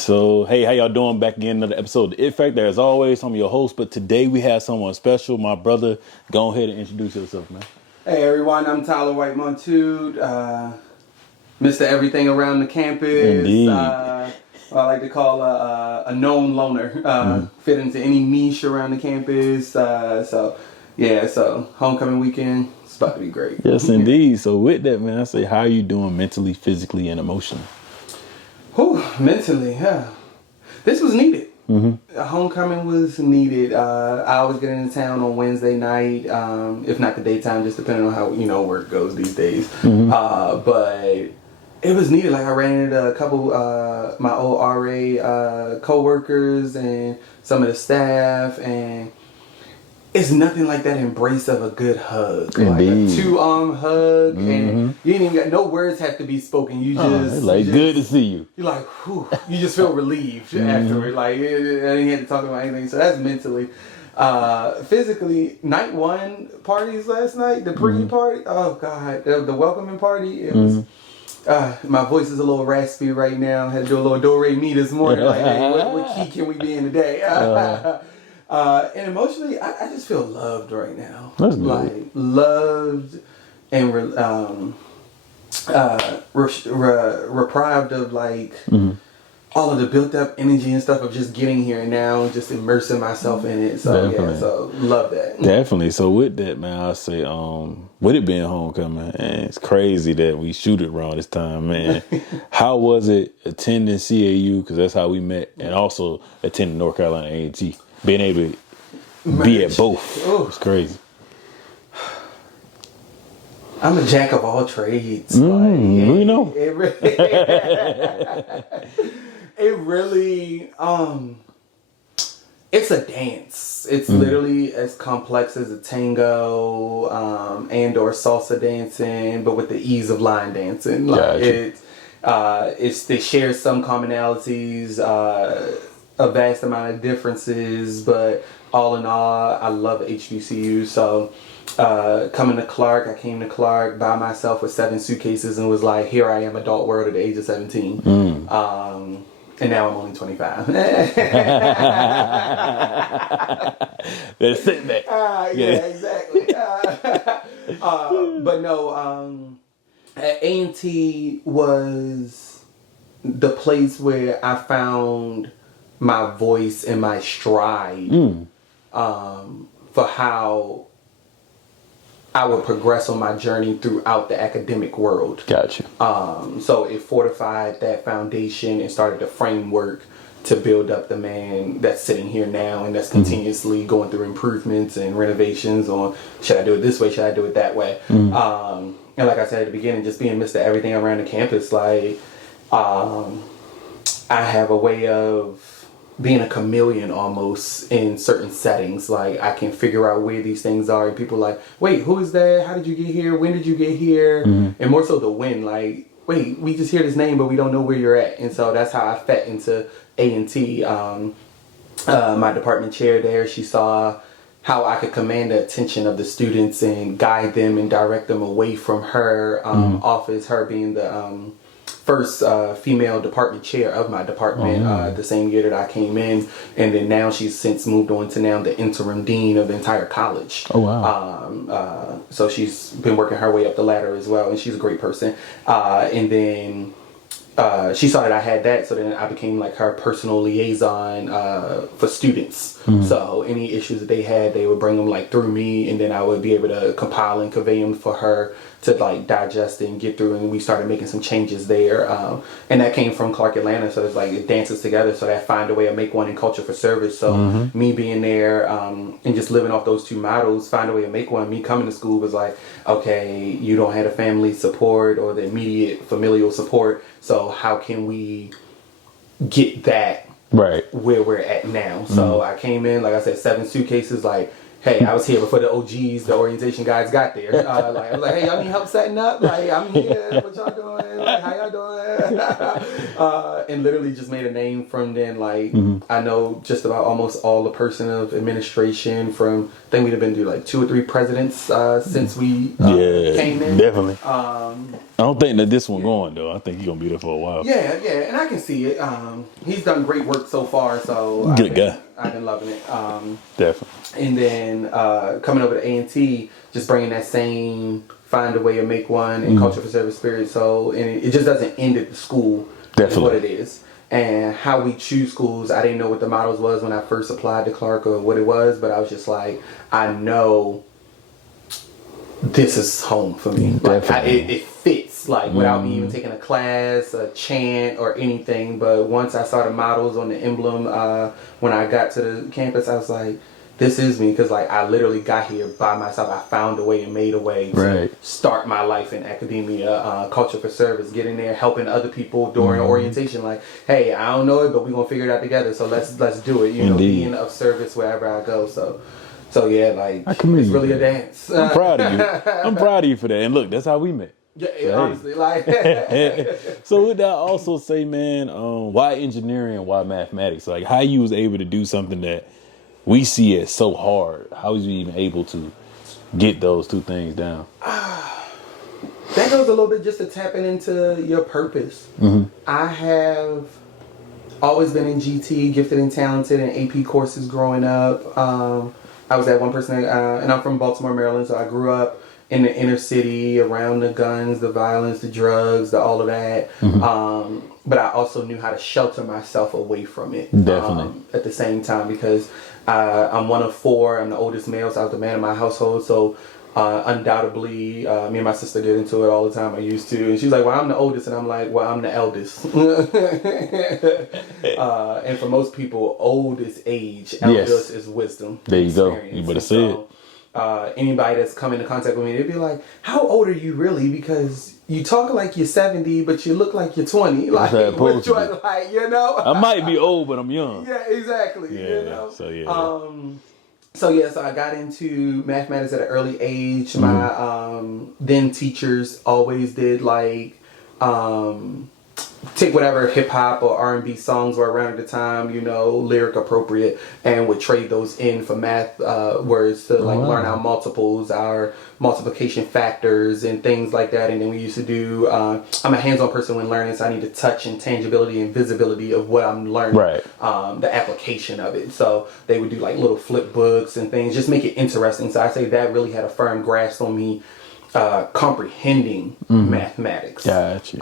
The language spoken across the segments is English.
So, hey, how y'all doing? Back again, another episode of The It Factor. As always, I'm your host, but today we have someone special. My brother, go ahead and introduce yourself, man. Hey everyone, I'm Tyler White Montude, Mr. Everything Around the Campus. Indeed. What I like to call a known loner. Fit into any niche around the campus. So homecoming weekend, it's about to be great. Yes, indeed. So with that, man, I say, how are you doing mentally, physically, and emotionally? Whew, mentally, yeah. This was needed. Homecoming was needed. I was getting into town on Wednesday night, if not the daytime, just depending on how work goes these days. But it was needed. Like I ran into a couple my old RA co-workers and some of the staff, and it's nothing like that embrace of a good hug. Indeed. Like a 2-arm hug, and you ain't even got no words have to be spoken. You just good to see you. You're like, whew, you just feel relieved afterward. Like I didn't have to talk about anything. So that's mentally. Physically, night one parties last night, the pre-party. Oh God, the welcoming party. It was. My voice is a little raspy right now. Had to do a little do-re-mi this morning. Like, hey, what key can we be in today? And emotionally, I just feel loved right now. That's good. Like loved and reprived of like all of the built up energy and stuff of just getting here and now, just immersing myself in it. So Definitely. so love that. Definitely. So with that, man, I'll say, with it being homecoming, and it's crazy that we shoot it around this time, man. How was it attending CAU? Because that's how we met, and also attending North Carolina A&T. Being able to be at both. It's crazy. I'm a jack of all trades. We know. It really, it's a dance. It's literally as complex as a tango and or salsa dancing, but with the ease of line dancing. Like they share some commonalities, a vast amount of differences, but all in all, I love HBCUs. So coming to Clark, I came to Clark by myself with 7 suitcases and was like, here I am, adult world at the age of 17. And now I'm only 25. They're sitting there. Yeah, exactly. But no, A&T was the place where I found my voice and my stride for how I would progress on my journey throughout the academic world. Gotcha. So it fortified that foundation and started the framework to build up the man that's sitting here now and that's continuously going through improvements and renovations on, should I do it this way, should I do it that way? And like I said at the beginning, just being Mr. Everything around the campus, like I have a way of being a chameleon almost in certain settings. Like I can figure out where these things are and people are like, wait, who is that? How did you get here? When did you get here? And more so the when, like, wait, we just hear this name but we don't know where you're at. And so that's how I fit into A&T. My department chair there, she saw how I could command the attention of the students and guide them and direct them away from her office, her being the first female department chair of my department the same year that I came in, and then now she's since moved on to now the interim dean of the entire college. Oh wow! So she's been working her way up the ladder as well, and she's a great person. And then she saw that I had that, so then I became like her personal liaison for students. So any issues that they had, they would bring them like through me, and then I would be able to compile and convey them for her to like digest and get through. And we started making some changes there, and that came from Clark Atlanta. So it's like it dances together. So that find a way of make one and culture for service. So me being there and just living off those two models, find a way to make one. Me coming to school was like, okay, you don't have a family support or the immediate familial support. So how can we get that right where we're at now? So I came in, like I said, 7 suitcases, like hey, I was here before the OGs, the orientation guys got there. I was like, hey, y'all need help setting up? Like, I'm here. What y'all doing? Like, how y'all doing? And literally just made a name from then. Like, I know just about almost all the person of administration from, I think we'd have been through like 2 or 3 presidents since we came in. Definitely. I don't think that this one going though. I think he's gonna be there for a while. Yeah, and I can see it. He's done great work so far, so Good guy. I've been loving it. Definitely. And then coming over to A&T, just bringing that same find a way to make one and culture for service spirit. So, and it just doesn't end at the school. Definitely. Is what it is. And how we choose schools, I didn't know what the models was when I first applied to Clark or what it was, but I was just like, I know this is home for me. Like, it fits, like, without me even taking a class, a chant, or anything. But once I saw the models on the emblem, when I got to the campus, I was like, this is me. Because, like, I literally got here by myself. I found a way and made a way to start my life in academia, culture for service, getting there, helping other people during orientation. Like, hey, I don't know it, but we're going to figure it out together. So let's do it. You know, being of service wherever I go. So yeah, like, it's really a dance. I'm proud of you. I'm proud of you for that. And look, that's how we met. Yeah, so, honestly, like. So with that, also say, man, why engineering and why mathematics? Like, how you was able to do something that we see as so hard? How was you even able to get those 2 things down? That goes a little bit just to tapping into your purpose. I have always been in GT, gifted and talented, in AP courses growing up. I was that one person, and I'm from Baltimore, Maryland, so I grew up in the inner city, around the guns, the violence, the drugs, all of that. But I also knew how to shelter myself away from it. Definitely. At the same time, because I'm one of 4. I'm the oldest male, so I was the man in my household. So undoubtedly, me and my sister get into it all the time. I used to. And she's like, well, I'm the oldest. And I'm like, well, I'm the eldest. And for most people, old is age. Eldest is wisdom. There you go. You better say it. Anybody that's come into contact with me, they'd be like, how old are you really? Because you talk like you're 70, but you look like you're 20. Like, which one, like, you know? I might be old, but I'm young. Yeah, exactly. Yeah, you know? So So I got into mathematics at an early age. My then teachers always did like take whatever hip hop or R&B songs were around at the time, you know, lyric appropriate, and would trade those in for math words to like learn our multiples, our multiplication factors, and things like that. And then we used to do. I'm a hands-on person when learning, so I need to touch and tangibility and visibility of what I'm learning, the application of it. So they would do like little flip books and things, just make it interesting. So I say that really had a firm grasp on me. Comprehending mathematics. Gotcha.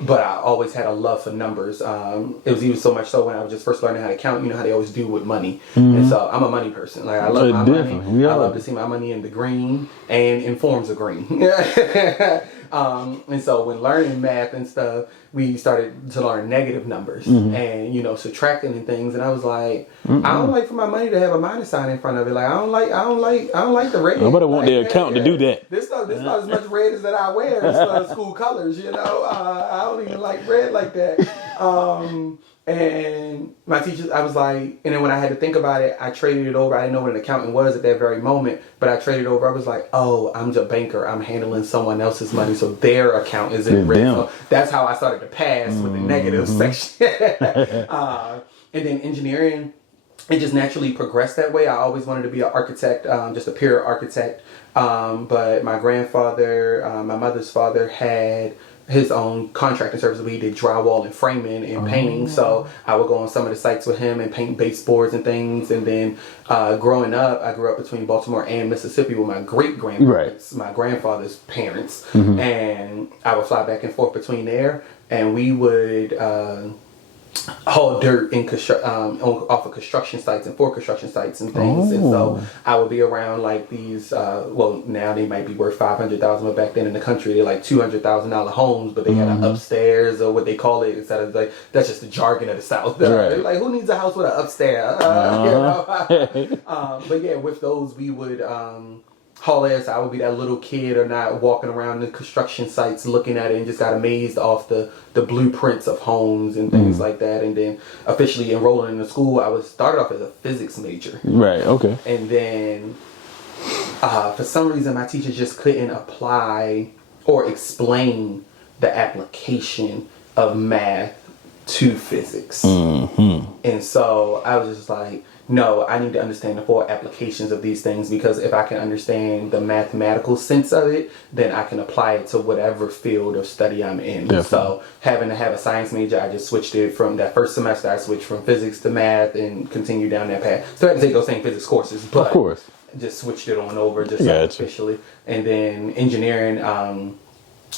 But I always had a love for numbers. It was even so much so when I was just first learning how to count, you know how they always do with money. And so I'm a money person. Like, I love my money. I love to see my money in the green and in forms of green. And so when learning math and stuff, we started to learn negative numbers and, you know, subtracting and things. And I was like, I don't like for my money to have a minus sign in front of it. Like, I don't like the red. Nobody want their accountant to do that. This stuff, not as much red as that I wear. It's school colors, you know. I don't even like red like that. And my teachers, I was like, and then when I had to think about it, I traded it over. I didn't know what an accountant was at that very moment, but I traded over. I was like, oh, I'm the banker. I'm handling someone else's money, so their account is in red. So that's how I started to pass with the negative section. And then engineering, it just naturally progressed that way. I always wanted to be an architect, just a pure architect. But my grandfather, my mother's father had his own contracting service where he did drywall and framing and painting. So I would go on some of the sites with him and paint baseboards and things. And then growing up, I grew up between Baltimore and Mississippi with my great-grandparents, my grandfather's parents. And I would fly back and forth between there. And we would haul dirt in off of construction sites and for construction sites and things. And so I would be around like these well, now they might be worth $500,000, but back then in the country they're like $200,000 homes, but they had an upstairs, or what they call it, instead of like, that's just the jargon of the South. Like, who needs a house with an upstairs? You know? But yeah, with those we would haul ass. I would be that little kid or not walking around the construction sites looking at it and just got amazed off the blueprints of homes and things like that. And then officially enrolling in the school, I was started off as a physics major. Right. Okay. And then for some reason, my teacher just couldn't apply or explain the application of math to physics. And so I was just like, no, I need to understand the full applications of these things, because if I can understand the mathematical sense of it, then I can apply it to whatever field of study I'm in. Definitely. So having to have a science major, I just switched it from that first semester. I switched from physics to math and continued down that path. So I had to take those same physics courses, but Of course. just switched it on over just Gotcha. officially. And then engineering,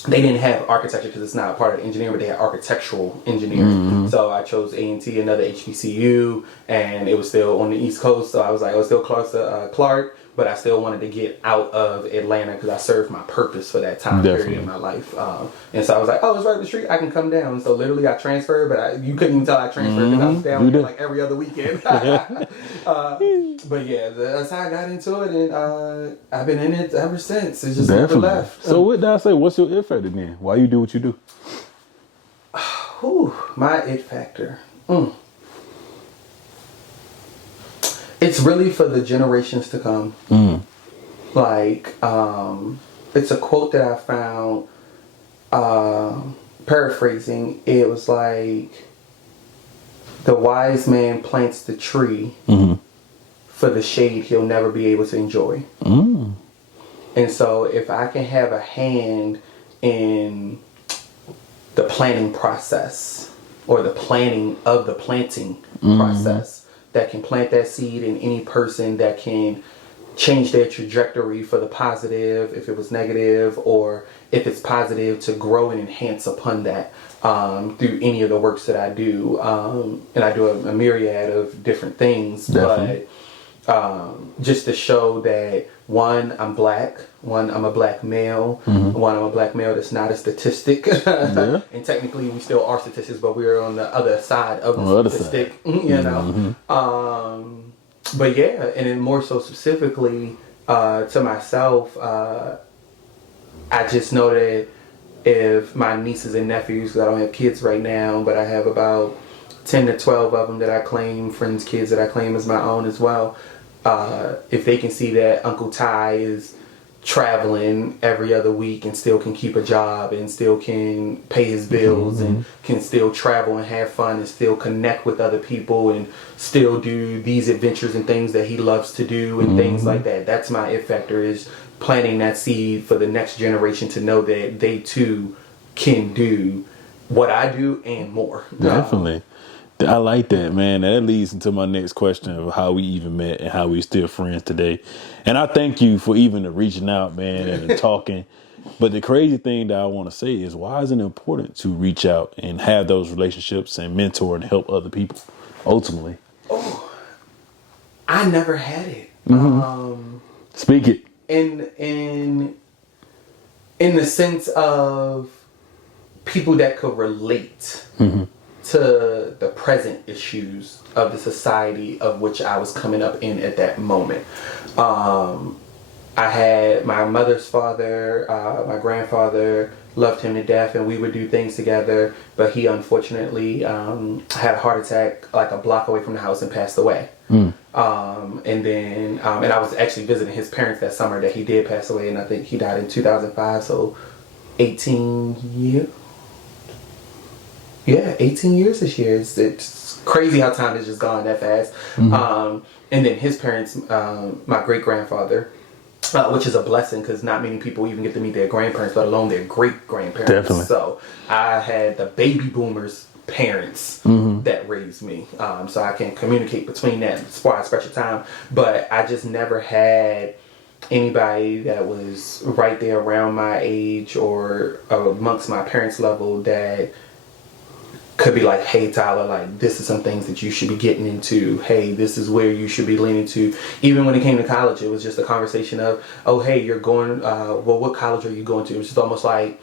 they didn't have architecture because it's not a part of engineering, but they had architectural engineering. So I chose A&T, another HBCU, and it was still on the East Coast. So I was like, I was still close to Clark, but I still wanted to get out of Atlanta because I served my purpose for that time period in my life. And so I was like, oh, it's right up the street. I can come down. So literally I transferred, but you couldn't even tell I transferred because I was down here like every other weekend. But yeah, that's how I got into it, and I've been in it ever since. It just never left. So what did I say? What's your it factor then? Why you do what you do? My it factor. It's really for the generations to come. Like, it's a quote that I found, paraphrasing, it was like, the wise man plants the tree for the shade he'll never be able to enjoy. And so if I can have a hand in the planting process, or the planning of the planting process, that can plant that seed in any person, that can change their trajectory for the positive if it was negative, or if it's positive, to grow and enhance upon that through any of the works that I do. And I do a myriad of different things. Definitely. But just to show that, one, I'm black. One, I'm a black male. One, I'm a black male that's not a statistic. And technically we still are statistics, but we're on the other side of the statistic, you know. But yeah, and then more so specifically to myself, I just know that if my nieces and nephews, because I don't have kids right now, but I have about 10 to 12 of them that I claim, friends' kids that I claim as my own as well. If they can see that Uncle Ty is traveling every other week and still can keep a job and still can pay his bills and can still travel and have fun and still connect with other people and still do these adventures and things that he loves to do and things like that. That's my it factor, is planting that seed for the next generation to know that they too can do what I do and more. Definitely. I like that, man. That leads into my next question of how we even met and how we still friends today. And I thank you for even reaching out, man, and talking. But the crazy thing that I want to say is, why is it important to reach out and have those relationships and mentor and help other people ultimately? Oh, I never had it. Speak it. In the sense of people that could relate to the present issues of the society of which I was coming up in at that moment. I had my mother's father, my grandfather, loved him to death, and we would do things together, but he unfortunately had a heart attack like a block away from the house and passed away. And I was actually visiting his parents that summer that he did pass away, and I think he died in 2005, so 18 years. Yeah, 18 years this year. It's crazy how time has just gone that fast. And then his parents, my great-grandfather, which is a blessing because not many people even get to meet their grandparents, let alone their great-grandparents. Definitely. So I had the baby boomers' parents that raised me. So I can communicate between that. It's why I special time. But I just never had anybody that was right there around my age or amongst my parents' level that could be like, hey, Tyler, like, this is some things that you should be getting into. Hey, this is where you should be leaning to. Even when it came to college, it was just a conversation of, oh, hey, you're going, well, what college are you going to? It was just almost like,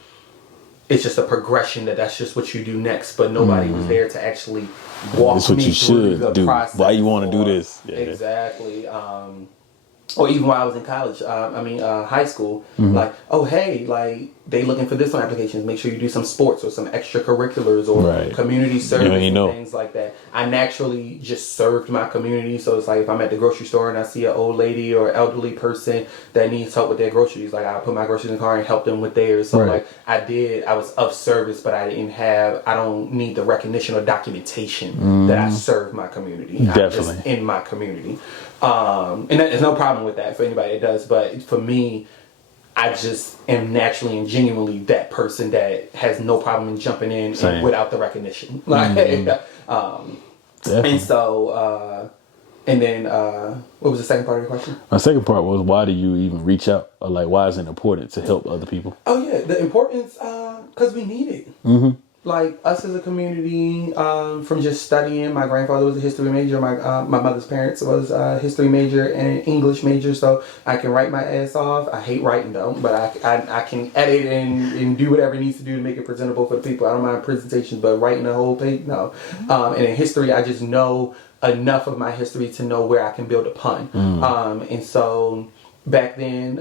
it's just a progression that's just what you do next. But nobody was there to actually walk That's what me you through should the do. process. Why you want to do this? Yeah. Exactly. or even while I was in college, high school, like, oh, hey, like, they looking for this on applications. Make sure you do some sports or some extracurriculars or community service and things like that. I naturally just served my community. So it's like if I'm at the grocery store and I see an old lady or elderly person that needs help with their groceries, like I put my groceries in the car and help them with theirs. So like I was of service, but I don't need the recognition or documentation that I serve my community. Definitely. I'm just in my community. And there's no problem with that for anybody that does, but for me, I just am naturally and genuinely that person that has no problem in jumping in and without the recognition. Like, and so, and then, what was the second part of your question? My second part was, why do you even reach out? Or like, why is it important to help other people? Oh yeah, the importance, because we need it. Like us as a community, from just studying. My grandfather was a history major. My mother's parents was a history major and English major, so I can write my ass off. I hate writing though, but I can edit and do whatever it needs to do to make it presentable for the people. I don't mind presentations, but writing a whole page, no. And in history, I just know enough of my history to know where I can build upon. And so back then,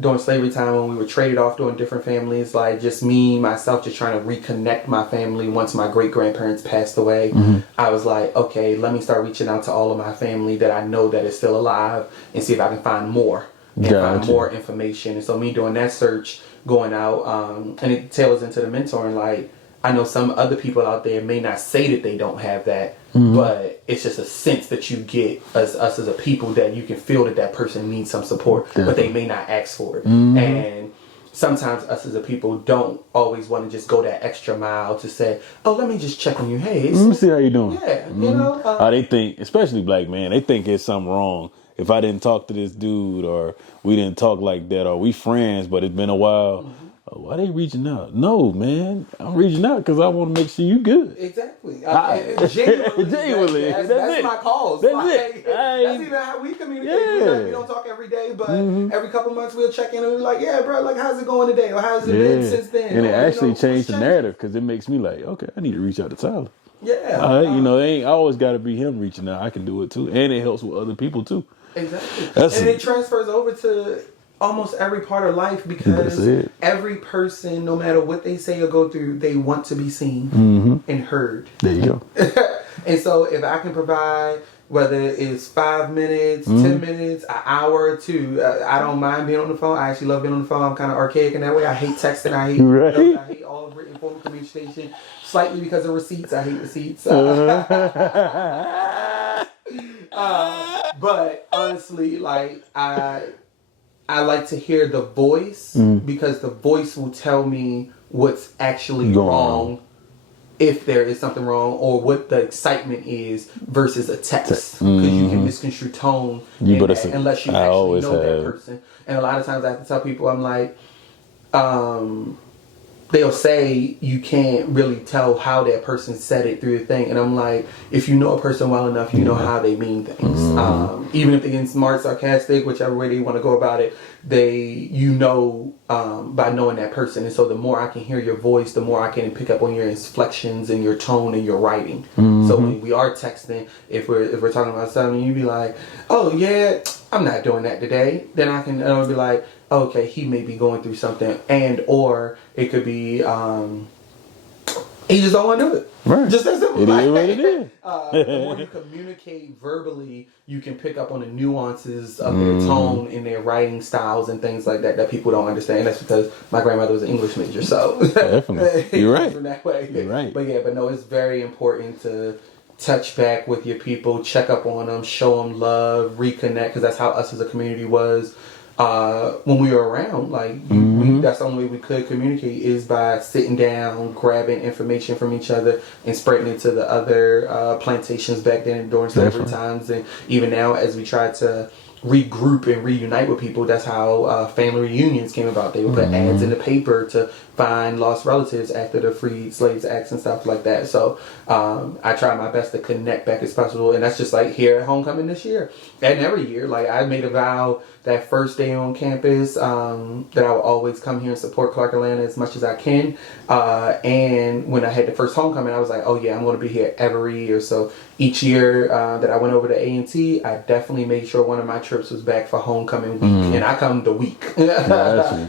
during slavery time when we were traded off doing different families, like just me, myself, just trying to reconnect my family once my great-grandparents passed away, I was like, okay, let me start reaching out to all of my family that I know that is still alive and see if I can find more and find more information. And so me doing that search, going out, and it tails into the mentoring, like, I know some other people out there may not say that they don't have that, but it's just a sense that you get us as a people that you can feel that person needs some support, but they may not ask for it. And sometimes us as a people don't always want to just go that extra mile to say, oh, let me just check on you. Hey, let me see how you doing. Yeah, you know. They think, especially black men, they think it's something wrong if I didn't talk to this dude, or we didn't talk like that, or we friends, but it's been a while. Why they reaching out? No, man. I'm reaching out because I want to make sure you good. Exactly. Genuinely. That's my cause. That's it. That's even how we communicate. We don't talk every day, but every couple months we'll check in and we're like, yeah, bro, like, how's it going today? Or how's it been since then? And it actually changed the narrative because it makes me like, okay, I need to reach out to Tyler. Yeah. It ain't always got to be him reaching out. I can do it too. And it helps with other people too. Exactly. And it transfers over to almost every part of life because every person, no matter what they say or go through, they want to be seen and heard. There you go. And so if I can provide, whether it's 5 minutes, 10 minutes, an hour or two, I don't mind being on the phone. I actually love being on the phone. I'm kind of archaic in that way. I hate texting. I hate all written form of communication. Slightly because of receipts. I hate receipts. But honestly, like, I like to hear the voice because the voice will tell me what's actually wrong, if there is something wrong, or what the excitement is versus a text. Because you can misconstrue tone unless you actually know that person. And a lot of times I have to tell people, I'm like, they'll say you can't really tell how that person said it through the thing. And I'm like, if you know a person well enough, you know how they mean things. Even if they're getting smart, sarcastic, whichever way they want to go about it, by knowing that person. And so the more I can hear your voice, the more I can pick up on your inflections and your tone and your writing. So when we are texting, if we're talking about something, you be like, oh yeah, I'm not doing that today. Then I'll be like, okay, he may be going through something, or it could be he just don't want to do it. Right. Just that simple. It is what it is. The more you communicate verbally, you can pick up on the nuances of their tone and their writing styles and things like that people don't understand. And that's because my grandmother was an English major, so definitely, you're right. From that way. You're right. But no, it's very important to touch back with your people, check up on them, show them love, reconnect, because that's how us as a community was. When we were around, like, that's the only way we could communicate is by sitting down, grabbing information from each other, and spreading it to the other plantations back then during slavery times. And even now, as we try to regroup and reunite with people, that's how family reunions came about. They would put ads in the paper to find lost relatives after the Freed Slaves Acts and stuff like that. So I try my best to connect back as possible, and that's just like here at homecoming this year and every year. Like, I made a vow that first day on campus that I would always come come here and support Clark Atlanta as much as I can. And when I had the first homecoming, I was like, oh yeah, I'm going to be here every year. So each year that I went over to A&T, I definitely made sure one of my trips was back for homecoming week. And I come the week.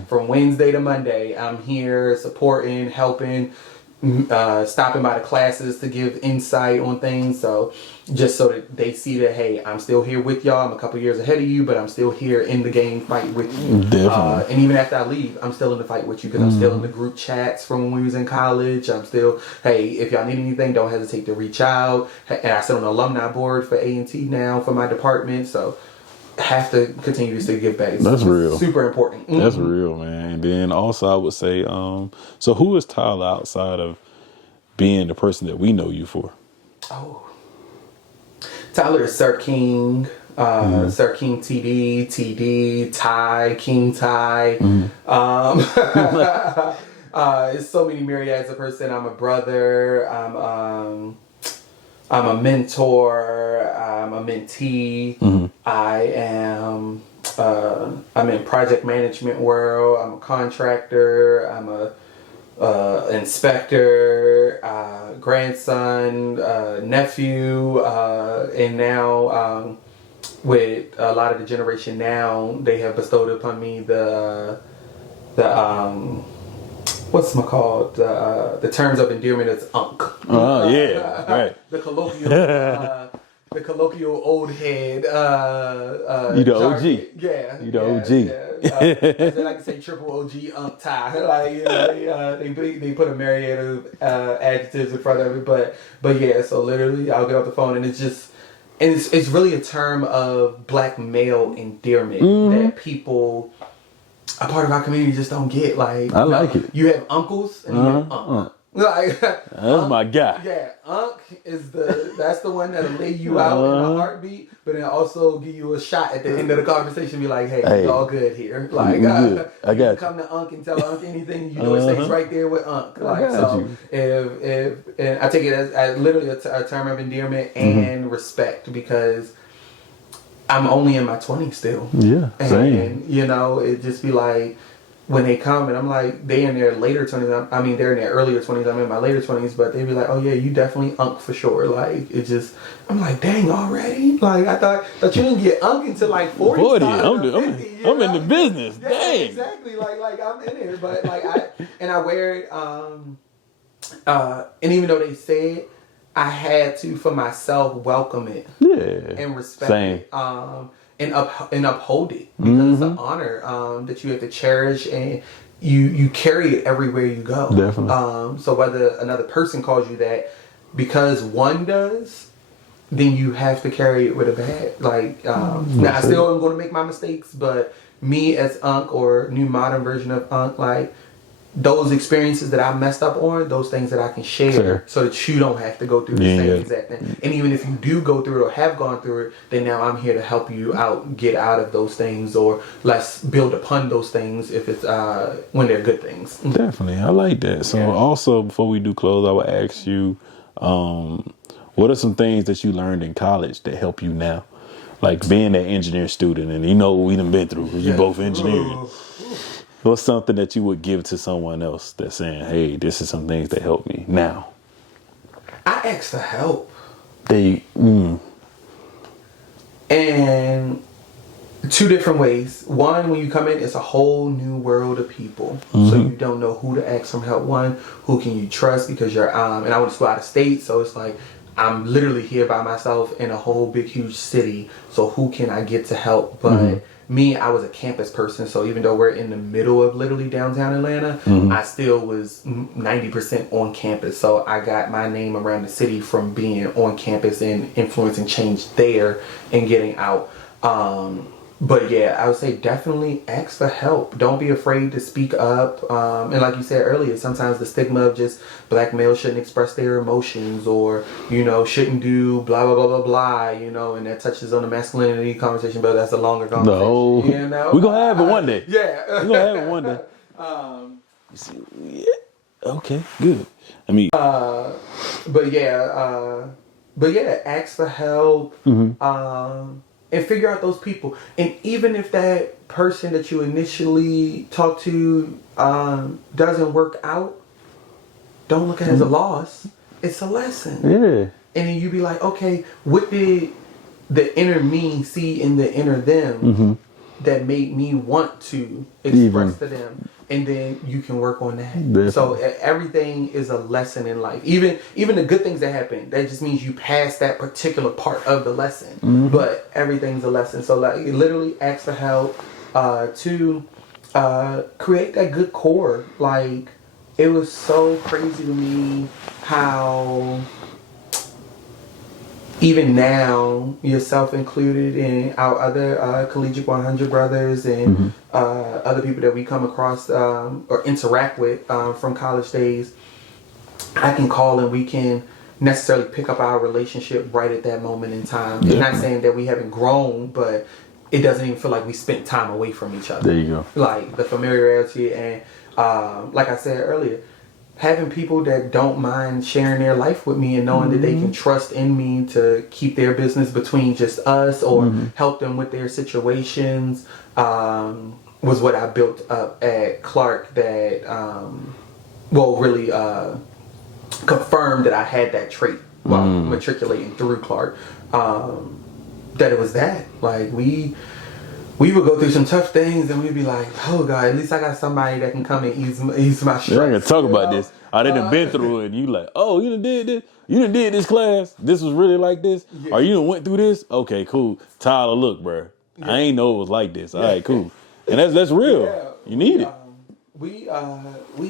From Wednesday to Monday, I'm here supporting, helping, stopping by the classes to give insight on things. So just so that they see that, hey, I'm still here with y'all. I'm a couple years ahead of you, but I'm still here in the game fight with you. And even after I leave, I'm still in the fight with you, because I'm still in the group chats from when we was in college. I'm still, hey, if y'all need anything, don't hesitate to reach out. And I sit on the alumni board for A&T now for my department. So have to continue to still give back. That's real. Super important. That's real, man. And then also I would say, so who is Tyler outside of being the person that we know you for? Oh, Tyler is Sir King, Sir King TD, Ty, King Ty. It's so many myriads of person. I'm a brother. I'm a mentor. I'm a mentee. I'm in project management world. I'm a contractor. I'm a inspector, grandson, nephew, and now with a lot of the generation now, they have bestowed upon me the what's my called the terms of endearment is Unc. Oh yeah, right. The colloquial old head. You the OG. Yeah. You the OG. As they like to say, triple OG Unc Ty. Like, you know, they put a myriad of adjectives in front of it. But yeah, so literally I'll get off the phone and it's just, and it's really a term of black male endearment that people, a part of our community, just don't get. Like, I like it. You have uncles and you have Unc. Like, that's my guy. Yeah, Unc is that's the one that'll lay you out in a heartbeat, but then also give you a shot at the end of the conversation. Be like, hey, it's all good here. Like, I got you. Come to Unc and tell Unc anything. You know, it stays right there with Unc. Like, so if and I take it as literally a term of endearment and respect, because I'm only in my 20s still. Yeah, same. And you know, it just be like, when they come and I'm like, they in their later 20s. I mean, they're in their earlier 20s. I'm in my later 20s, but they be like, oh yeah, you definitely Unc for sure. Like, it just, I'm like, dang, already? Like, I thought you didn't get Unc until like 40. I'm in the business. Yeah, dang. Exactly. Like I'm in it, but like I wear it. And even though they say it, I had to, for myself, welcome it. Yeah. And respect Same. it. And uphold it, because it's an honor that you have to cherish, and you carry it everywhere you go. Definitely. So whether another person calls you that, because one does, then you have to carry it with a bad. Like, now I still am going to make my mistakes, but me as Unc, or new modern version of Unc, like, those experiences that I messed up on, those things that I can share, so that you don't have to go through the same exact thing. And even if you do go through it or have gone through it, then now I'm here to help you out, get out of those things, or let's build upon those things if it's when they're good things. Definitely, I like that. So also, before we do close, I would ask you, what are some things that you learned in college that help you now? Like being an engineer student, and you know what we done been through, because you both engineers. What's something that you would give to someone else that's saying, hey, this is some things that help me now? I ask for help. And two different ways. One, when you come in, it's a whole new world of people. So you don't know who to ask for help. One, who can you trust, because you're, and I went to school out of state, so it's like, I'm literally here by myself in a whole big, huge city. So who can I get to help? But me, I was a campus person. So even though we're in the middle of literally downtown Atlanta, I still was 90% on campus. So I got my name around the city from being on campus and influencing change there and getting out. But yeah, I would say definitely ask for help. Don't be afraid to speak up. And like you said earlier, sometimes the stigma of just black males shouldn't express their emotions, or, you know, shouldn't do blah, blah, blah, blah, blah, you know, and that touches on the masculinity conversation, but that's a longer conversation. No. You know? We're going to have it one day. Yeah. We're going to have it one day. Okay, good. I mean, but yeah, ask for help. and figure out those people. And even if that person that you initially talked to doesn't work out, don't look at it as a loss. It's a lesson. Yeah. And then you be like, okay, what did the inner me see in the inner them that made me want to express to them? And then you can work on that. Definitely. So everything is a lesson in life. Even the good things that happen, that just means you pass that particular part of the lesson. But everything's a lesson. So like, literally ask for help to create that good core. Like, it was so crazy to me how even now, yourself included, and our other Collegiate 100 brothers and other people that we come across or interact with from college days, I can call and we can necessarily pick up our relationship right at that moment in time. Yeah. Not saying that we haven't grown, but it doesn't even feel like we spent time away from each other. There you go. Like the familiarity and like I said earlier, having people that don't mind sharing their life with me and knowing that they can trust in me to keep their business between just us or help them with their situations was what I built up at Clark that really confirmed that I had that trait while matriculating through Clark. That it was that. Like we would go through some tough things and we'd be like, oh God, at least I got somebody that can come and ease my stress. Yeah, I can talk about this. I done been through it. And you like, oh, you done did this? You done did this class? This was really like this? Yeah. Or you done went through this? Okay, cool. Tyler, look, bro. Yeah. I ain't know it was like this. All right, cool. And that's real. Yeah. You need it. We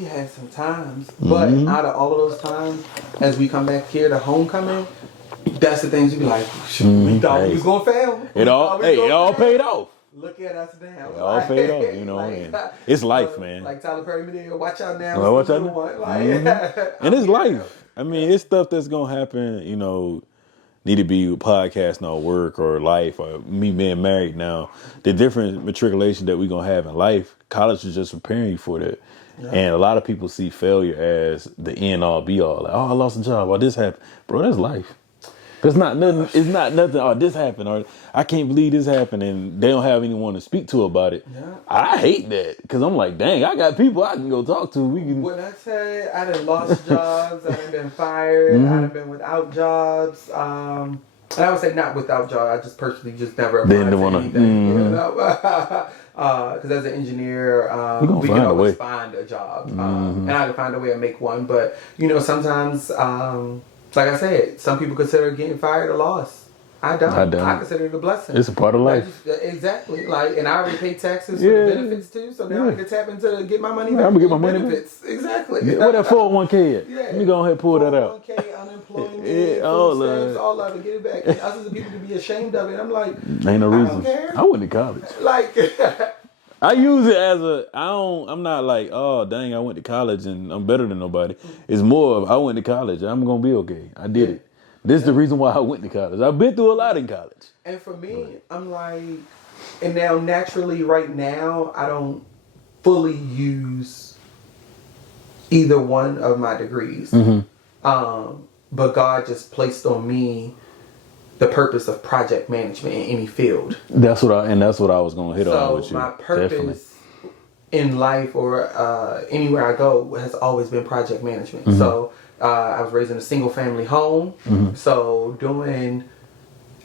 had some times, but out of all of those times, as we come back here to homecoming, that's the things you be like, we thought we was gonna fail. It all paid off. Look at us now. It all paid off, you know. Like, it's life, man. Like Tyler Perry did, watch out now. Watch out now. Like, and it's life. I mean, it's stuff that's gonna happen, you know, need to be podcasting or work or life or me being married now. The different matriculation that we're gonna have in life, college is just preparing you for that. Yeah. And a lot of people see failure as the end all be all. Like, oh, I lost a job, or this happened. Bro, that's life. It's not nothing. It's not nothing. Oh, this happened, or I can't believe this happened, and they don't have anyone to speak to about it. Yeah. I hate that because I'm like, dang, I got people I can go talk to. We can. When I say I done lost jobs, I done been fired, I done been without jobs. And I would say not without jobs. I just personally just never applied to anything. You know? Because as an engineer, we can always find a job, and I can find a way to make one. But you know, sometimes. Like I said, some people consider getting fired a loss. I don't. I consider it a blessing. It's a part of life. Exactly. Like, and I already pay taxes for the benefits too, so now I can tap into get my money back. I'm gonna get my money benefits. Back. Exactly. Where that 401k at? Let me go ahead and pull that out. 401k, unemployment, all of it. Get it back. And us as a people to be ashamed of it. I'm like, ain't no reason. I don't care. I went to college. Like. I use it as I'm not like, oh, dang, I went to college and I'm better than nobody. It's more of, I went to college. I'm going to be okay. I did it. This is the reason why I went to college. I've been through a lot in college. And for me, I'm like, and now naturally right now, I don't fully use either one of my degrees. But God just placed on me the purpose of project management in any field. That's what I was going to hit on with you. So my purpose in life or anywhere I go has always been project management. So I was raised in a single family home. So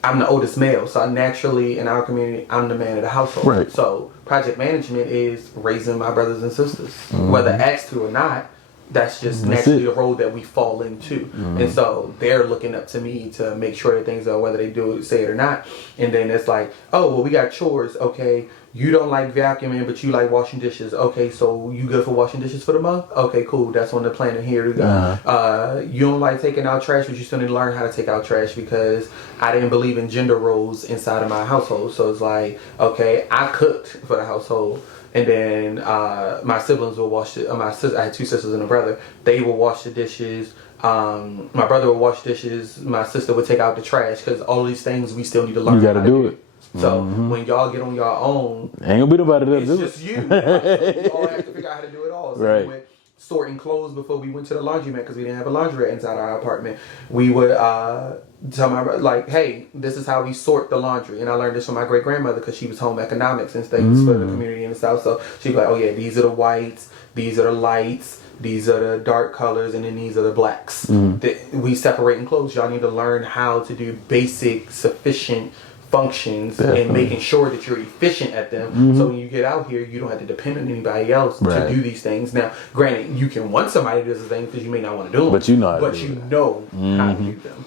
I'm the oldest male. So naturally in our community, I'm the man of the household. Right. So project management is raising my brothers and sisters, whether asked to or not. That's just naturally the role that we fall into. And so they're looking up to me to make sure that things are, whether they do it, say it or not. And then it's like, oh, well, we got chores. Okay, you don't like vacuuming, but you like washing dishes. Okay, so you good for washing dishes for the month? Okay, cool. That's on the planner here. You don't like taking out trash, but you still need to learn how to take out trash because I didn't believe in gender roles inside of my household. So it's like, okay, I cooked for the household. And then my siblings will wash it. I had two sisters and a brother. They will wash the dishes. My brother would wash dishes. My sister would take out the trash because all these things we still need to learn. You got to do it. So when y'all get on your own, ain't gonna be nobody to do it. It's just you. Right? So you all have to figure out how to do it all. So right. With sorting clothes before we went to the laundromat because we didn't have a laundromat inside our apartment. We would tell my like, hey, this is how we sort the laundry. And I learned this from my great grandmother because she was home economics and things for the community in the South. So she'd be like, oh yeah, these are the whites, these are the lights, these are the dark colors, and then these are the blacks. We separate in clothes. Y'all need to learn how to do basic, sufficient functions and making sure that you're efficient at them. So when you get out here, you don't have to depend on anybody else to do these things. Now, granted, you can want somebody to do the things because you may not want to do them, but you know how to do them.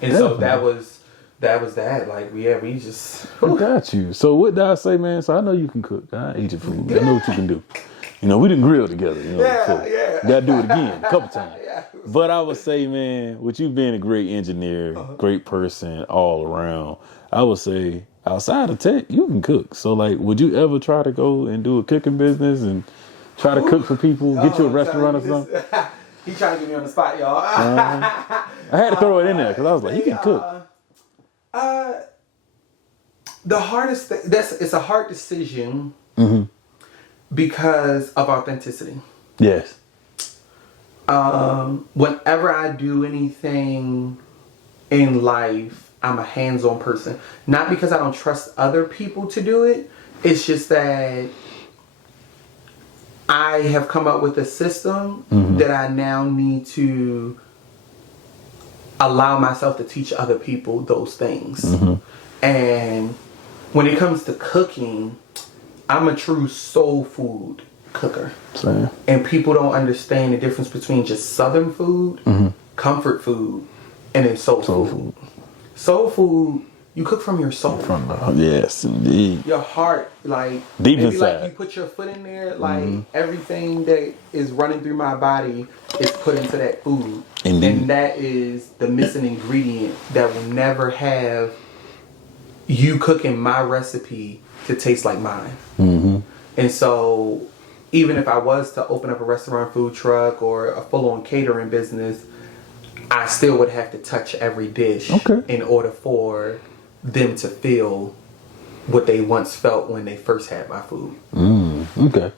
And so that was that. Like, we just. I got you. So what did I say, man? So I know you can cook. I eat your food. I know what you can do. You know, we didn't grill together. You know, so gotta do it again a couple times. But I would say, man, with you being a great engineer, great person all around, I would say outside of tech, you can cook. So, like, would you ever try to go and do a cooking business and try to cook for people, get you a restaurant or something? He trying to get me on the spot, y'all. I had to throw it in there because I was like, he can cook. The hardest thing, it's a hard decision because of authenticity. Yes. Whenever I do anything in life, I'm a hands-on person. Not because I don't trust other people to do it. It's just that I have come up with a system that I now need to allow myself to teach other people those things. And when it comes to cooking, I'm a true soul food cooker. Same. And people don't understand the difference between just Southern food, comfort food, and then soul food. Soul food, you cook from your soul. Yes, indeed. Your heart, like, deep maybe inside. like you put your foot in there, like everything that is running through my body is put into that food. Indeed. And that is the missing ingredient that will never have you cooking my recipe to taste like mine. And so even if I was to open up a restaurant, food truck, or a full-on catering business, I still would have to touch every dish in order for them to feel what they once felt when they first had my food. Okay.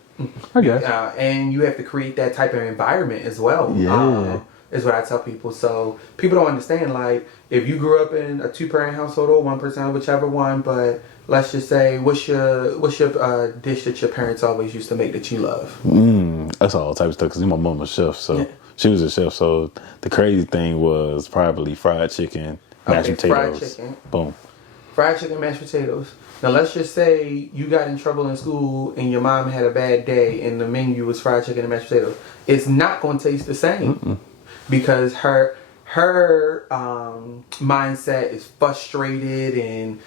I guess. And you have to create that type of environment as well. Yeah. Is what I tell people. So people don't understand, like, if you grew up in a 2-parent household or 1-person, whichever one, but let's just say, what's your dish that your parents always used to make that you love? That's all types of stuff, because my mom was a chef, so she was a chef. So the crazy thing was probably fried chicken, mashed potatoes. Fried chicken. Boom. Fried chicken, mashed potatoes. Now let's just say you got in trouble in school and your mom had a bad day and the menu was fried chicken and mashed potatoes. It's not going to taste the same because her mindset is frustrated and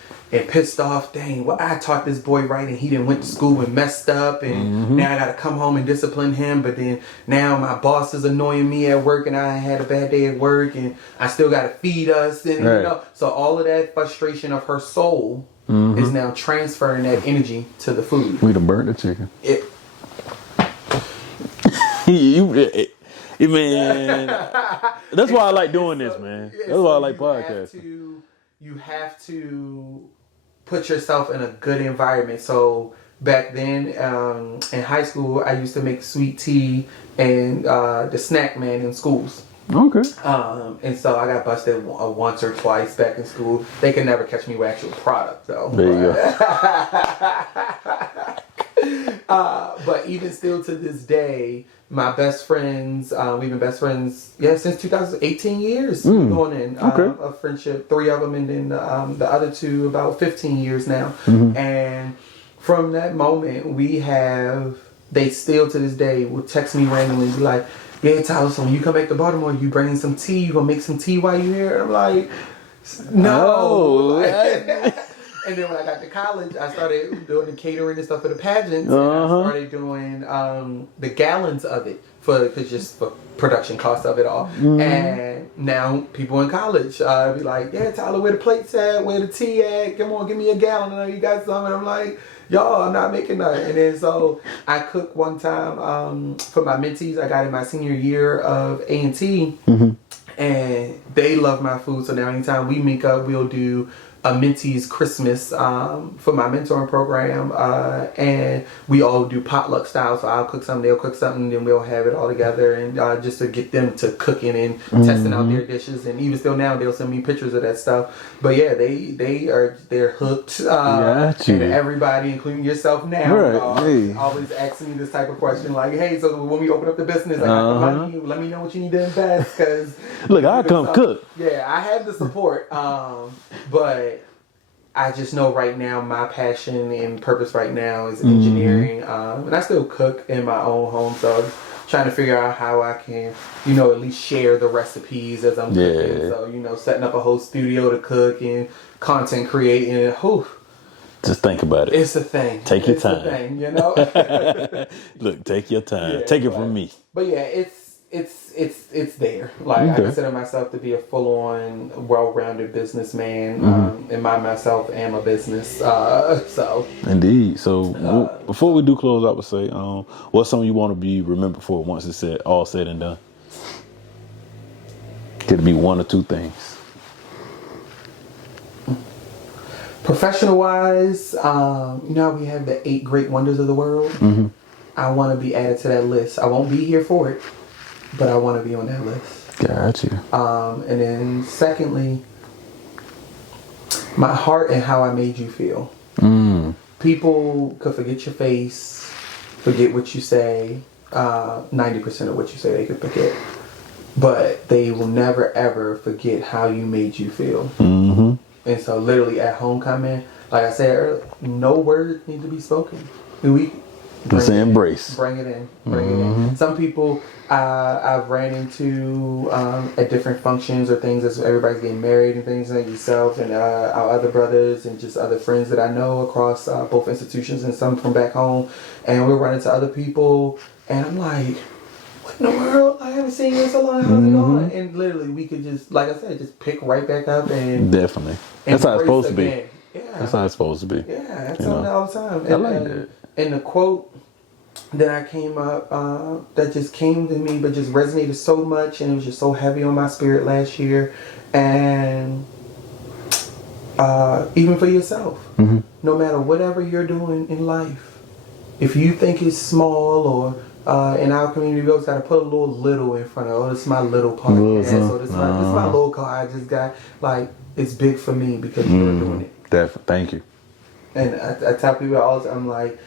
pissed off. Dang, well, I taught this boy right and he didn't went to school and messed up, and now I gotta come home and discipline him, but then now my boss is annoying me at work and I had a bad day at work and I still gotta feed us, and you know, so all of that frustration of her soul is now transferring that energy to the food. We done burnt the chicken. Man, that's why I like doing this, man. That's why I like podcasting. You have to put yourself in a good environment. So back then, in high school, I used to make sweet tea and the snack man in schools. Okay. And so I got busted once or twice back in school. They could never catch me with actual product, though. There you go. But even still to this day, my best friends, we've been best friends, since 2018 years going in of friendship. 3 of them, and then the other 2 about 15 years now. And from that moment, they still to this day will text me randomly and be like, yeah, Tyler, so when you come back to Baltimore, you bringing some tea, you gonna make some tea while you're here? I'm like, no. And then when I got to college, I started doing the catering and stuff for the pageants. And I started doing the gallons of it just for production cost of it all. And now people in college be like, yeah, Tyler, where the plates at? Where the tea at? Come on, give me a gallon. I know you got some. And I'm like, y'all, I'm not making nothing. And then so I cooked one time for my mentees. I got in my senior year of A&T. And they love my food. So now anytime we meet up, we'll do a mentee's Christmas for my mentoring program, and we all do potluck style. So I'll cook something, they'll cook something, then we'll have it all together, and just to get them to cooking and testing out their dishes. And even still now, they'll send me pictures of that stuff. But yeah, they're hooked. And everybody, including yourself now, always asking me this type of question, like, hey, so when we open up the business, I got the money, let me know what you need to invest, because look, I'll come cook. Yeah, I have the support, but I just know right now my passion and purpose right now is engineering, and I still cook in my own home, so I'm trying to figure out how I can, at least share the recipes as I'm cooking. So, setting up a whole studio to cook and content creating. Just think about it. It's a thing. Take your time. It's a thing, Look, take your time. Take it from me. But yeah, it's there. Like, I consider myself to be a full-on, well-rounded businessman, and myself am a business. So indeed. So before we do close, I would say, what's something you want to be remembered for once it's all said and done? Could it be one or two things? Professional-wise, how we have the 8 great wonders of the world. I want to be added to that list. I won't be here for it, but I want to be on that list. Got you. And then secondly, my heart and how I made you feel. People could forget your face, forget what you say. 90% of what you say they could forget. But they will never ever forget how you made you feel. And so literally at homecoming, like I said earlier, no words need to be spoken. Just embrace. Bring it in. Bring it in. Some people I've ran into at different functions or things as everybody's getting married and things like yourself and our other brothers and just other friends that I know across both institutions and some from back home. And we're running to other people and I'm like, what in the world? I haven't seen you in so long. How's it going? And literally we could just, like I said, just pick right back up and definitely. That's how it's supposed to be. Yeah. That's how it's supposed to be. Yeah, that's something all the time. And, I like that. And the quote that I came up, that just came to me, but just resonated so much, and it was just so heavy on my spirit last year. And even for yourself, no matter whatever you're doing in life, if you think it's small or in our community, we always got to put a little in front of, oh, this is my little part. So this is my little car I just got. Like, it's big for me because you're doing it. Definitely. Thank you. And I tell people all the time, I'm like,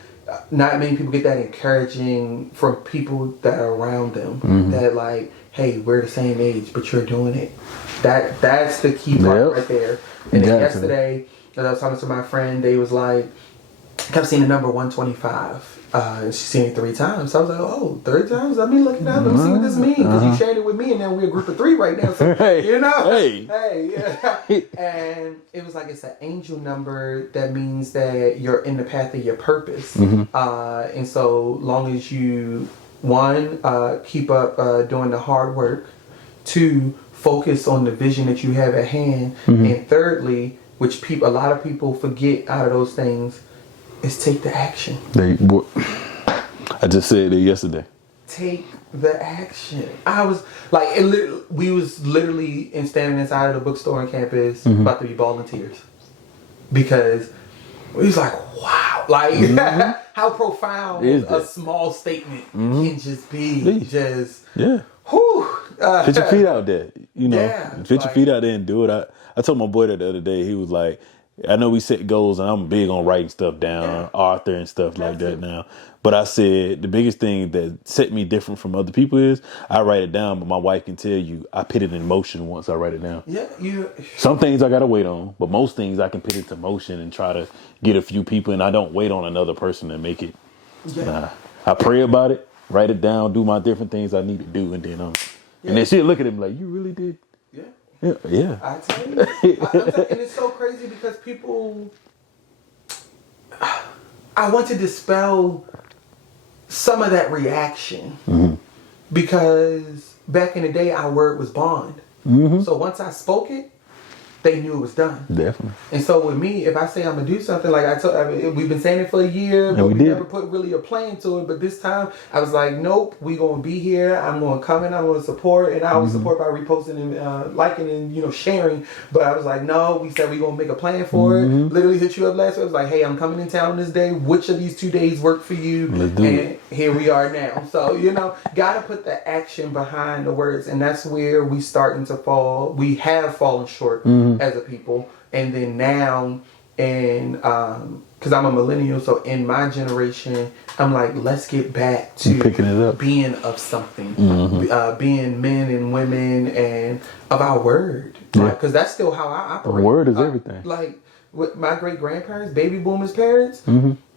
not many people get that encouraging from people that are around them. That like, hey, we're the same age, but you're doing it. That's the key part right there. And then yesterday, as I was talking to my friend, they was like, I kept seeing the number 125. And she's seen it 3 times. So I was like, oh, 3 times? Let me look it up. Let me see what this means. Because you shared it with me, and now we're a group of 3 right now. So, Hey. Yeah. And it was like it's an angel number that means that you're in the path of your purpose. And so long as you, 1, keep up doing the hard work, 2, focus on the vision that you have at hand, and thirdly, which a lot of people forget out of those things, is take the action. I just said it yesterday. Take the action. I was like, we was literally standing inside of the bookstore on campus, about to be bawling tears, because we was like, wow, like how profound a small statement can just be. Just whew. Put your feet out there. Put your feet out there and do it. I told my boy that the other day. He was like, I know we set goals and I'm big on writing stuff down, author and stuff like that now. But I said the biggest thing that set me different from other people is I write it down, but my wife can tell you I put it in motion once I write it down. Some things I got to wait on, but most things I can put into motion and try to get a few people, and I don't wait on another person to make it. I pray about it, write it down, do my different things I need to do, and then and then she'll look at him like, you really did? Yeah. I tell you. And it's so crazy because people, I want to dispel some of that reaction because back in the day, our word was bond. So once I spoke it, they knew it was done. Definitely. And so with me, if I say I'm gonna do something, like we've been saying it for a year, but we never put really a plan to it. But this time, I was like, nope, we gonna be here. I'm gonna come in. I'm gonna support, and I always support by reposting and liking and sharing. But I was like, no, we said we gonna make a plan for it. Literally hit you up last week. I was like, hey, I'm coming in town this day. Which of these 2 days work for you? Let's do it. Here we are now. So gotta put the action behind the words, and that's where we starting to fall. We have fallen short as a people. And then now, and because I'm a millennial, so in my generation, I'm like, let's get back to picking it up, being of something, being men and women, and of our word. Because that's still how I operate. The word is everything. Like with my great grandparents, baby boomers' parents.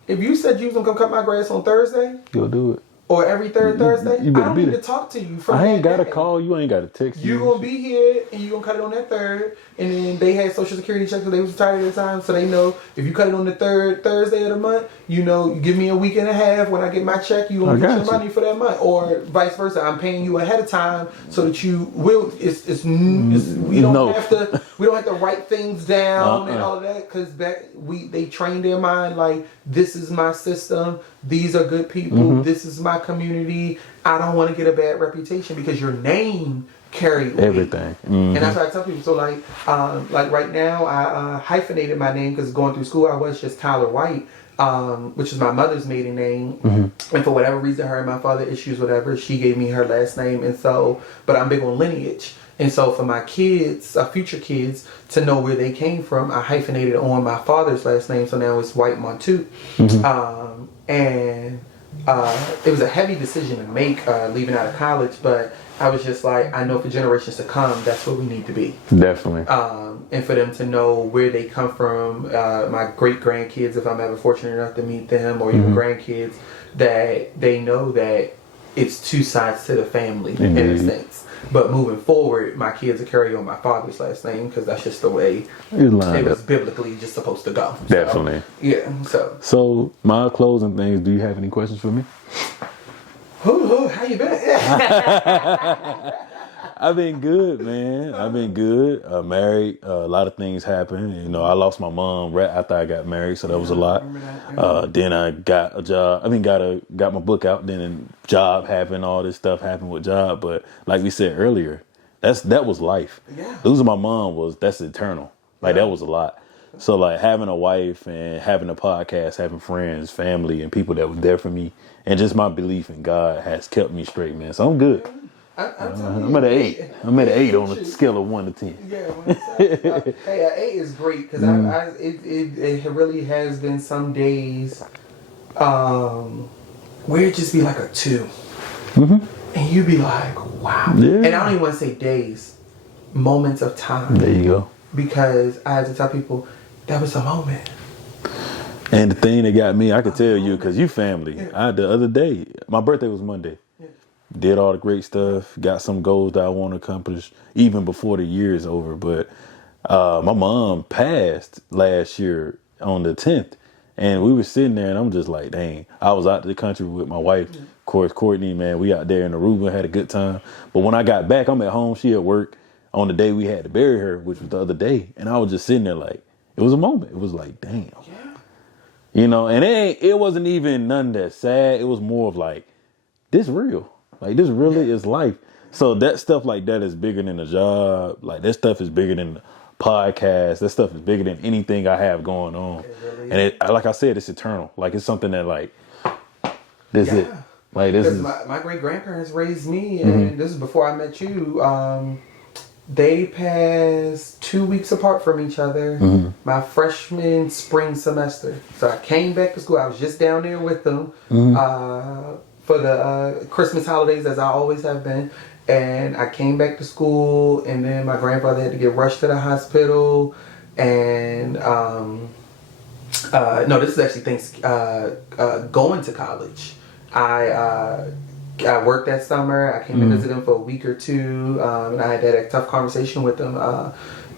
If you said you was gonna come cut my grass on Thursday, you'll do it. Or every third Thursday, you I don't need to talk to you. I ain't got to call you. I ain't got to text you. You gonna be here and you gonna cut it on that third. And then they had Social Security checks, so they was retired at the time, so they know if you cut it on the third Thursday of the month, you give me a week and a half. When I get my check, you gonna get your money for that month, or vice versa. I'm paying you ahead of time so that you will. We don't have to write things down and all of that, because they trained their mind like, this is my system. These are good people. This is my community. I don't want to get a bad reputation because your name carried everything. And that's what I tell people. So like right now, I hyphenated my name because going through school, I was just Tyler White, which is my mother's maiden name. And for whatever reason, her and my father issues, whatever, she gave me her last name. And so, but I'm big on lineage. And so for my kids, future kids, to know where they came from, I hyphenated on my father's last name. So now it's White Montoute. And it was a heavy decision to make leaving out of college, but I was just like, I know for generations to come, that's where we need to be. Definitely. And for them to know where they come from, my great grandkids, if I'm ever fortunate enough to meet them, or even grandkids, that they know that it's two sides to the family in a sense. But moving forward, my kids will carry on my father's last name because that's just the way it was biblically just supposed to go. Definitely. So, So my closing things. Do you have any questions for me? How you been? I've been good, man. I've been good. Married. A lot of things happened. I lost my mom right after I got married, so that was a lot. Then I got a job. Got my book out. Then a job happened. All this stuff happened with job. But like we said earlier, that was life. Yeah. Losing my mom that's eternal. Like that was a lot. So like having a wife and having a podcast, having friends, family, and people that were there for me, and just my belief in God has kept me straight, man. So I'm good. I'm at an 8. I'm at an 8 on a scale of 1 to 10. Yeah, hey, an 8 is great because it really has been some days where it just be like a 2, and you be like, wow. Yeah. And I don't even want to say days, moments of time. There you go. Because I had to tell people that was a moment. And the thing that got me, I could tell you, because you family. Yeah. The other day, my birthday was Monday. Did all the great stuff, got some goals that I want to accomplish even before the year is over. But my mom passed last year on the 10th, and we were sitting there, and I'm just like, dang. I was out to the country with my wife, of course, Courtney, man. We out there in Aruba, had a good time. But when I got back, I'm at home, she at work on the day we had to bury her, which was the other day. And I was just sitting there like, it was a moment. It was like, damn. Yeah. And it wasn't even none that sad. It was more of like, this real. Like, this really is life. So that stuff like that is bigger than a job. Like, that stuff is bigger than the podcast. That stuff is bigger than anything I have going on. Really and like I said, it's eternal. Like, it's something that, like, this is it. Like, this is... My great-grandparents raised me, and this is before I met you. They passed 2 weeks apart from each other. My freshman spring semester. So I came back to school. I was just down there with them. For the Christmas holidays, as I always have been. And I came back to school, and then my grandfather had to get rushed to the hospital. And no, this is actually going to college. I worked that summer. I came to visit him for a week or two, and I had that tough conversation with him.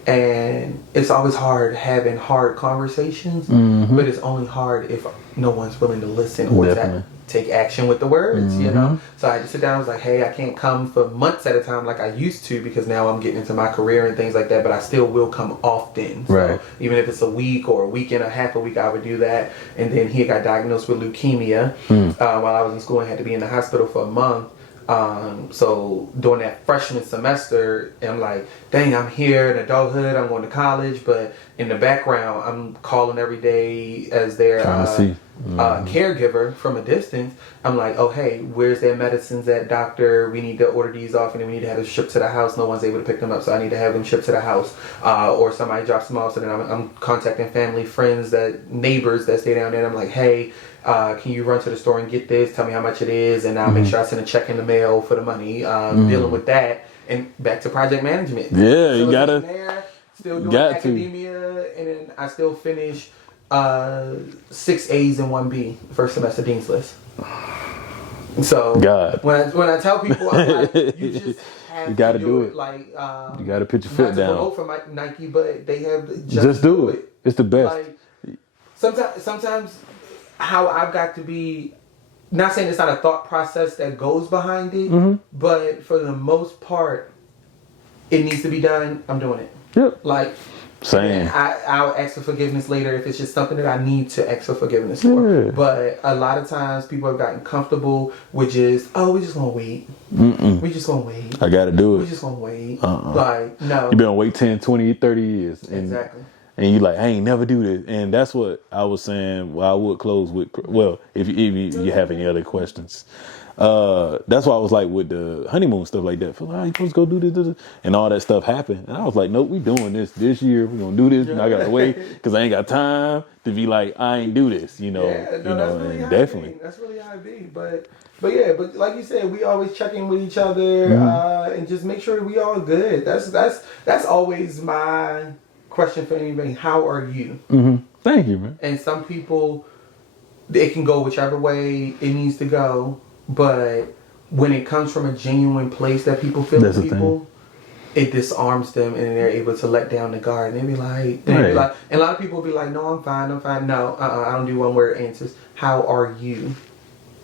And it's always hard having hard conversations, but it's only hard if no one's willing to listen or take action with the words, you know? So I had to sit down. I was like, hey, I can't come for months at a time like I used to because now I'm getting into my career and things like that, but I still will come often. So Right. even if it's a week or a week and a half a week, I would do that. And then he got diagnosed with leukemia while I was in school and had to be in the hospital for a month. So during that freshman semester, I'm like, dang, I'm here in adulthood, I'm going to college, but in the background, I'm calling every day as their caregiver from a distance. I'm like, oh, hey, where's their medicines at, doctor? We need to order these off, and then we need to have them shipped to the house. No one's able to pick them up, so I need to have them shipped to the house. Or somebody drops them off, so then I'm contacting family, friends, neighbors that stay down there, and I'm like, hey, can you run to the store and get this? Tell me how much it is, and I'll make sure I send a check in the mail for the money. Dealing with that, and back to project management. Yeah, so you gotta. There, still doing academia, and then I still finish 6 A's and 1 B first semester dean's list. So when I tell people, I'm like, you just have to do it. Like you gotta put your foot down. Not to promote for Nike, but they have just do it. It's the best. Like, sometimes how I've got to be, not saying it's not a thought process that goes behind it, but for the most part, it needs to be done. I'm doing it. Yep. Like, same. I'll ask for forgiveness later if it's just something that I need to ask for forgiveness for. Yeah. But a lot of times people have gotten comfortable with just, oh, we just gonna wait. We just gonna wait. I gotta do it. We just gonna wait. Like, no. You've been gonna wait 10, 20, 30 years. Exactly. And you like, I ain't never do this. And that's what I was saying. Well, I would close with, well, if you have any other questions. That's why I was like with the honeymoon stuff like that. Feel like, you supposed to go do this, and all that stuff happened. And I was like, nope, we doing this year. We gonna do this. And I gotta wait because I ain't got time to be like, I ain't do this. You know, that's really and definitely. That's really how it be. But like you said, we always check in with each other and just make sure we all good. That's always my question for anybody. How are you? Thank you, man. And some people, it can go whichever way it needs to go. But when it comes from a genuine place that people feel with people, it disarms them and they're able to let down the guard. And they be like, and a lot of people be like, no, I'm fine. No, I don't do one word answers. How are you?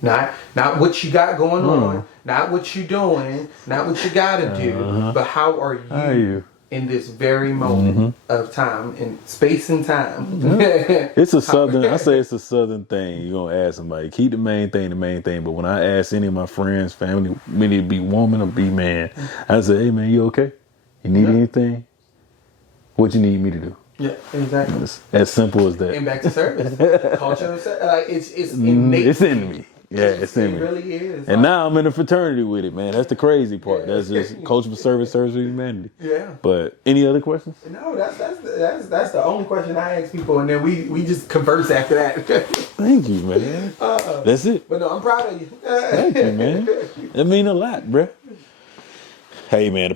Not what you got going on, not what you doing, not what you gotta do, but how are you? In this very moment of time, in space and time. It's a southern, I say it's a southern thing. You're going to ask somebody, keep the main thing. But when I ask any of my friends, family, whether it be woman or be man, I say, hey man, you okay? You need anything? What you need me to do? Yeah, exactly. It's as simple as that. And back to service. Culture, like it's innate. It's in me. Yeah, it's in me. It really is. And now I'm in a fraternity with it, man. That's the crazy part. That's just culture for service, service for humanity. Yeah. But any other questions? No, that's the only question I ask people, and then we just converse after that. Thank you, man. That's it. But no, I'm proud of you. Thank you, man. That mean a lot, bruh. Hey, man.